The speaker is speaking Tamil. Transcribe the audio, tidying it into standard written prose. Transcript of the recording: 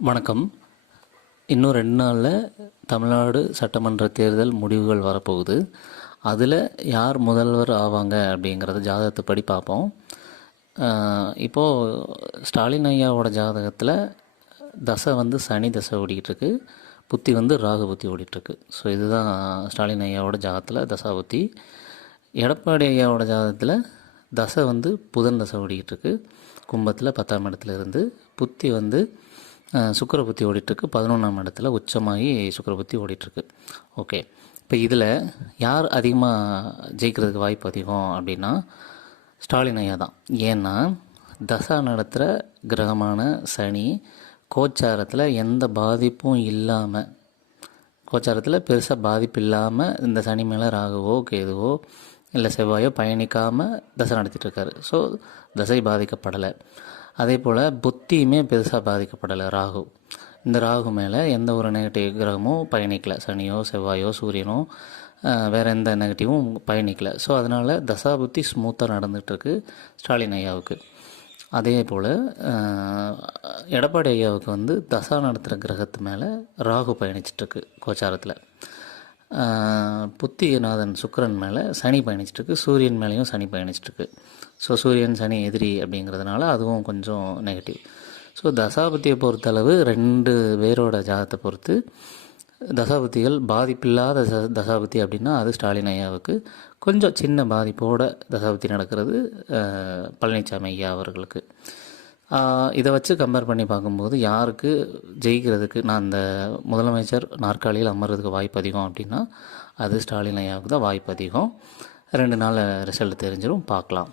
வணக்கம். இன்னும் 2 நாளில் தமிழ்நாடு சட்டமன்ற தேர்தல் முடிவுகள் வரப்போகுது. அதில் யார் முதல்வர் ஆவாங்க அப்படிங்கிறத ஜாதகத்தைப்படி பார்ப்போம். இப்போது ஸ்டாலின் ஐயாவோட ஜாதகத்தில் தசை சனி தசை ஓடிக்கிட்டுருக்கு, புத்தி ராகு புத்தி ஓடிட்டுருக்கு. ஸோ இதுதான் ஸ்டாலின் ஐயாவோட ஜாதகத்தில் தசா புத்தி. எடப்பாடி ஐயாவோட ஜாதகத்தில் தசை புதன் தசை ஓடிக்கிட்டுருக்கு, கும்பத்தில் 10ஆம் இடத்துல இருந்து. புத்தி சுக்கிர புத்தி ஓடிட்டுருக்கு, 11ஆம் இடத்துல உச்சமாகி சுக்கிர புத்தி ஓடிட்டுருக்கு. ஓகே, இப்போ இதில் யார் அதிகமாக ஜெயிக்கிறதுக்கு வாய்ப்பு அதிகம் அப்படின்னா ஸ்டாலின் ஐயா தான். ஏன்னா தசா நடத்துகிற கிரகமான சனி கோச்சாரத்தில் எந்த பாதிப்பும் இல்லாமல், கோச்சாரத்தில் பெருசாக பாதிப்பு இல்லாமல் இந்த சனி மேலே ராகுவோ கேதுவோ இல்லை செவ்வாயோ பயணிக்காமல் தசை நடத்திட்டுருக்காரு. ஸோ தசை பாதிக்கப்படலை. அதே போல் புத்தியுமே பெருசாக பாதிக்கப்படலை. ராகு, இந்த ராகு மேலே எந்த ஒரு நெகட்டிவ் கிரகமும் பயணிக்கலை. சனியோ செவ்வாயோ சூரியனோ வேறு எந்த நெகட்டிவும் பயணிக்கலை. ஸோ அதனால் தசா புத்தி ஸ்மூத்தாக நடந்துகிட்ருக்கு ஸ்டாலின் ஐயாவுக்கு. அதே போல் எடப்பாடி ஐயாவுக்கு தசா நடத்துகிற கிரகத்து மேலே ராகு பயணிச்சிட்ருக்கு கோச்சாரத்தில். புத்திநாதன் சுக்கிரன் மேலே சனி பயணிச்சிட்ருக்கு, சூரியன் மேலேயும் சனி பயணிச்சிட்ருக்கு. ஸோ சூரியன் சனி எதிரி அப்படிங்கிறதுனால அதுவும் கொஞ்சம் நெகட்டிவ். ஸோ தசாபுத்தியை பொறுத்தளவு 2 பேரோட ஜாதகத்தை பொறுத்து தசாபுத்திகள் பாதிப்பில்லாத தசாபுத்தி அப்படின்னா அது ஸ்டாலின் ஐயாவுக்கு, கொஞ்சம் சின்ன பாதிப்போட தசாபுத்தி நடக்கிறது பழனிசாமி ஐயா அவர்களுக்கு. இதை வச்சு கம்பேர் பண்ணி பார்க்கும்போது யாருக்கு ஜெயிக்கிறதுக்கு, நான் அந்த முதலமைச்சர் நாற்காலியில் அமர்றதுக்கு வாய்ப்பு அதிகம் அப்படின்னா அது ஸ்டாலின் ஐயாவுக்கு தான் வாய்ப்பு அதிகம். 2 நாள் ரிசல்ட் தெரிஞ்சிடும், பார்க்கலாம்.